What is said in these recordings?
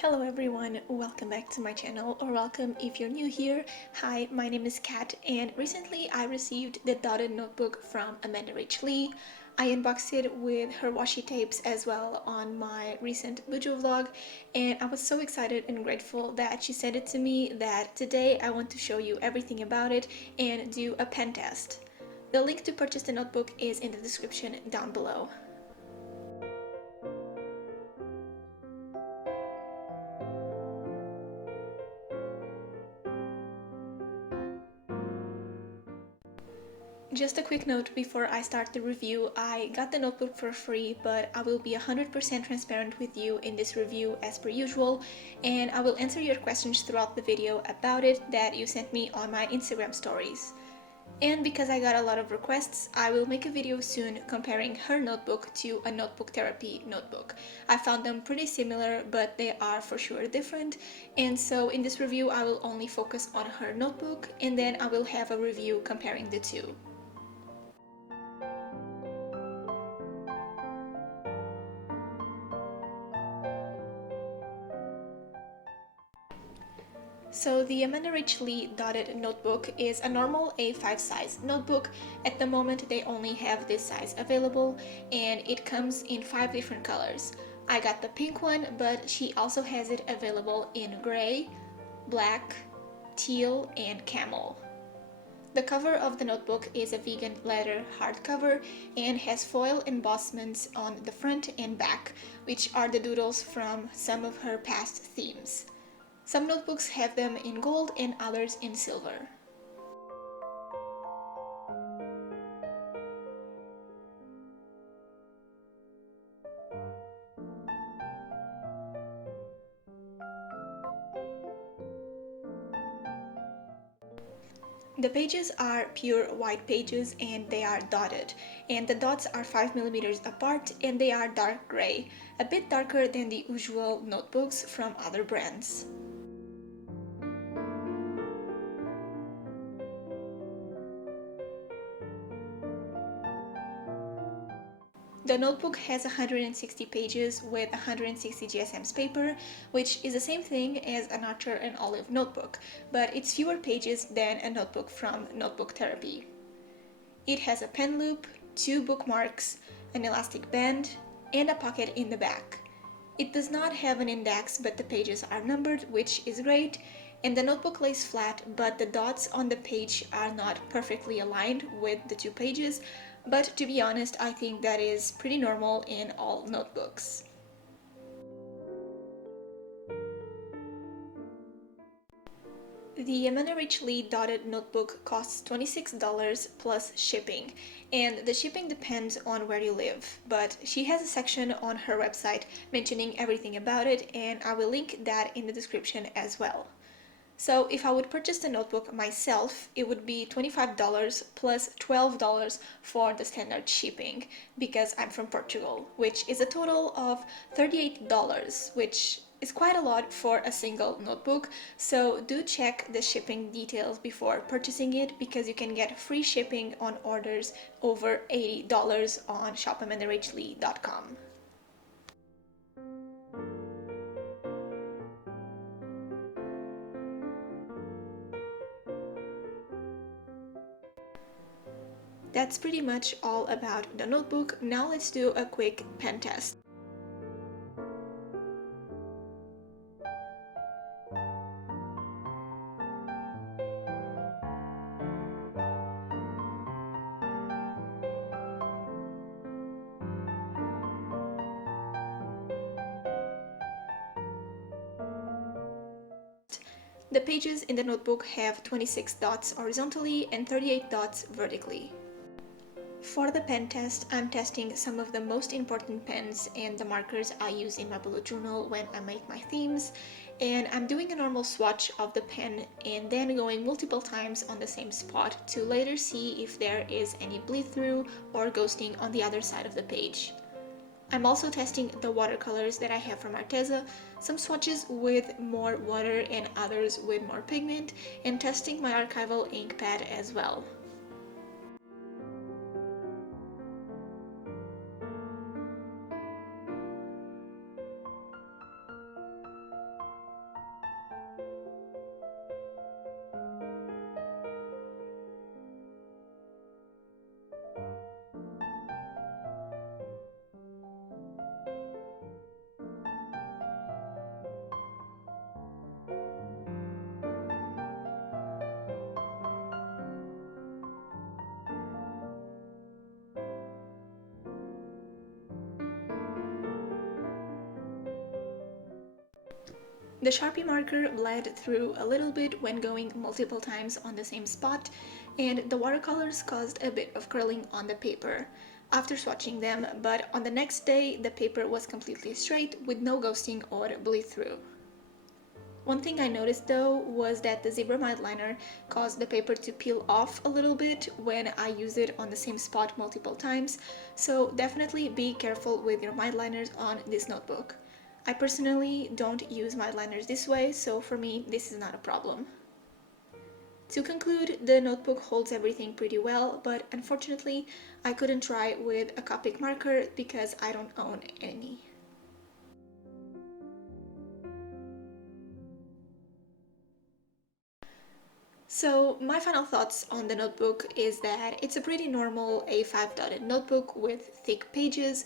Hello everyone, welcome back to my channel, or welcome if you're new here. Hi, my name is Kat, and recently I received the dotted notebook from amandarachlee. I unboxed it with her washi tapes as well on my recent Bujo vlog, and I was so excited and grateful that she sent it to me that today I want to show you everything about it and do a pen test. The link to purchase the notebook is in the description down below. Just a quick note before I start the review, I got the notebook for free, but I will be 100% transparent with you in this review as per usual, and I will answer your questions throughout the video about it that you sent me on my Instagram stories. And because I got a lot of requests, I will make a video soon comparing her notebook to a notebook therapy notebook. I found them pretty similar, but they are for sure different, and so in this review I will only focus on her notebook, and then I will have a review comparing the two. So the amandarachlee dotted notebook is a normal A5 size notebook. At the moment they only have this size available, and it comes in 5 different colors. I got the pink one, but she also has it available in gray, black, teal, and camel. The cover of the notebook is a vegan leather hardcover and has foil embossments on the front and back, which are the doodles from some of her past themes. Some notebooks have them in gold and others in silver. The pages are pure white pages and they are dotted, and the dots are 5 millimeters apart and they are dark gray, a bit darker than the usual notebooks from other brands. The notebook has 160 pages with 160 GSMs paper, which is the same thing as an Archer and Olive notebook, but it's fewer pages than a notebook from Notebook Therapy. It has a pen loop, 2 bookmarks, an elastic band, and a pocket in the back. It does not have an index, but the pages are numbered, which is great, and the notebook lays flat, but the dots on the page are not perfectly aligned with the 2 pages, but to be honest, I think that is pretty normal in all notebooks. The amandarachlee dotted notebook costs $26 plus shipping, and the shipping depends on where you live, but she has a section on her website mentioning everything about it, and I will link that in the description as well. So if I would purchase the notebook myself, it would be $25 plus $12 for the standard shipping because I'm from Portugal, which is a total of $38, which is quite a lot for a single notebook. So do check the shipping details before purchasing it because you can get free shipping on orders over $80 on shopamandarachlee.com. That's pretty much all about the notebook. Now let's do a quick pen test. The pages in the notebook have 26 dots horizontally and 38 dots vertically. For the pen test, I'm testing some of the most important pens and the markers I use in my bullet journal when I make my themes, and I'm doing a normal swatch of the pen and then going multiple times on the same spot to later see if there is any bleed through or ghosting on the other side of the page. I'm also testing the watercolors that I have from Arteza, some swatches with more water and others with more pigment, and testing my archival ink pad as well. The Sharpie marker bled through a little bit when going multiple times on the same spot, and the watercolors caused a bit of curling on the paper after swatching them, but on the next day the paper was completely straight with no ghosting or bleed through. One thing I noticed though was that the zebra mite liner caused the paper to peel off a little bit when I use it on the same spot multiple times, so definitely be careful with your mite liners on this notebook. I personally don't use mite liners this way, so for me this is not a problem. To conclude, the notebook holds everything pretty well, but unfortunately I couldn't try with a Copic marker because I don't own any. So my final thoughts on the notebook is that it's a pretty normal A5 dotted notebook with thick pages.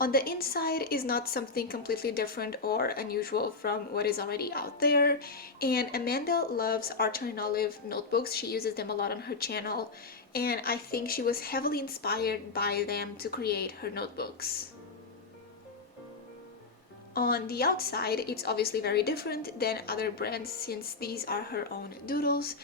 On the inside is not something completely different or unusual from what is already out there, and Amanda loves Archer and Olive notebooks. She uses them a lot on her channel, and I think she was heavily inspired by them to create her notebooks. On the outside, it's obviously very different than other brands since these are her own doodles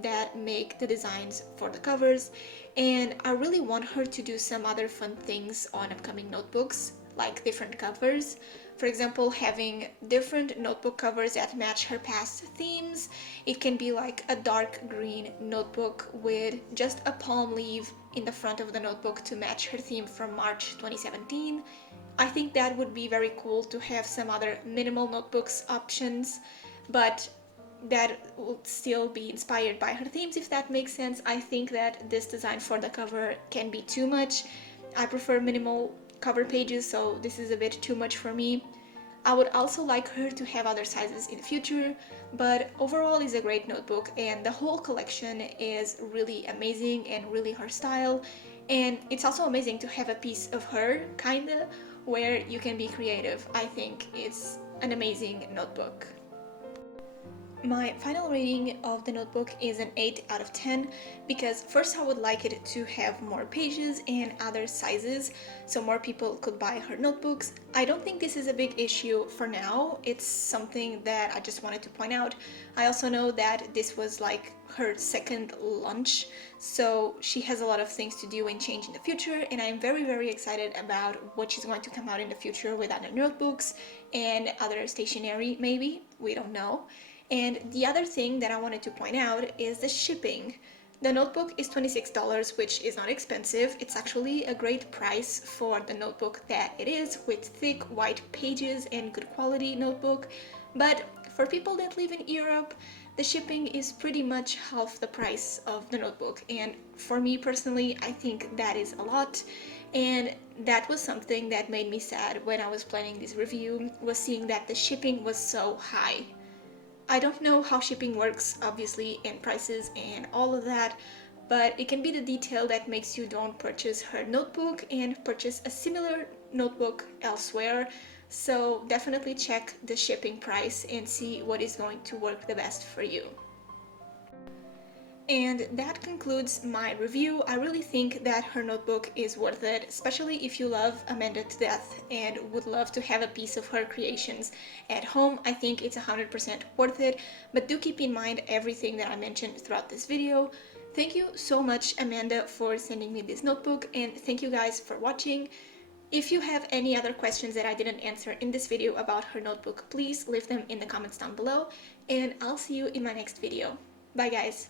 that make the designs for the covers, and I really want her to do some other fun things on upcoming notebooks, like different covers. For example, having different notebook covers that match her past themes. It can be like a dark green notebook with just a palm leaf in the front of the notebook to match her theme from March 2017. I think that would be very cool to have some other minimal notebooks options, but that will still be inspired by her themes, if that makes sense. I think that this design for the cover can be too much. I prefer minimal cover pages, so this is a bit too much for me. I would also like her to have other sizes in the future, but overall it's a great notebook and the whole collection is really amazing and really her style. And it's also amazing to have a piece of her, kinda, where you can be creative. I think it's an amazing notebook. My final rating of the notebook is an 8 out of 10 because first I would like it to have more pages and other sizes so more people could buy her notebooks. I don't think this is a big issue for now. It's something that I just wanted to point out. I also know that this was like her second launch, so she has a lot of things to do and change in the future, and I'm very excited about what she's going to come out in the future with other notebooks and other stationery maybe, we don't know. And the other thing that I wanted to point out is the shipping. The notebook is $26, which is not expensive. It's actually a great price for the notebook that it is, with thick white pages and good quality notebook. But for people that live in Europe, the shipping is pretty much half the price of the notebook. And for me personally, I think that is a lot. And that was something that made me sad when I was planning this review, was seeing that the shipping was so high. I don't know how shipping works, obviously, and prices and all of that, but it can be the detail that makes you don't purchase her notebook and purchase a similar notebook elsewhere. So definitely check the shipping price and see what is going to work the best for you. And that concludes my review. I really think that her notebook is worth it, especially if you love Amanda to death and would love to have a piece of her creations at home. I think it's 100% worth it, but do keep in mind everything that I mentioned throughout this video. Thank you so much, Amanda, for sending me this notebook, and thank you guys for watching. If you have any other questions that I didn't answer in this video about her notebook, please leave them in the comments down below, and I'll see you in my next video. Bye guys!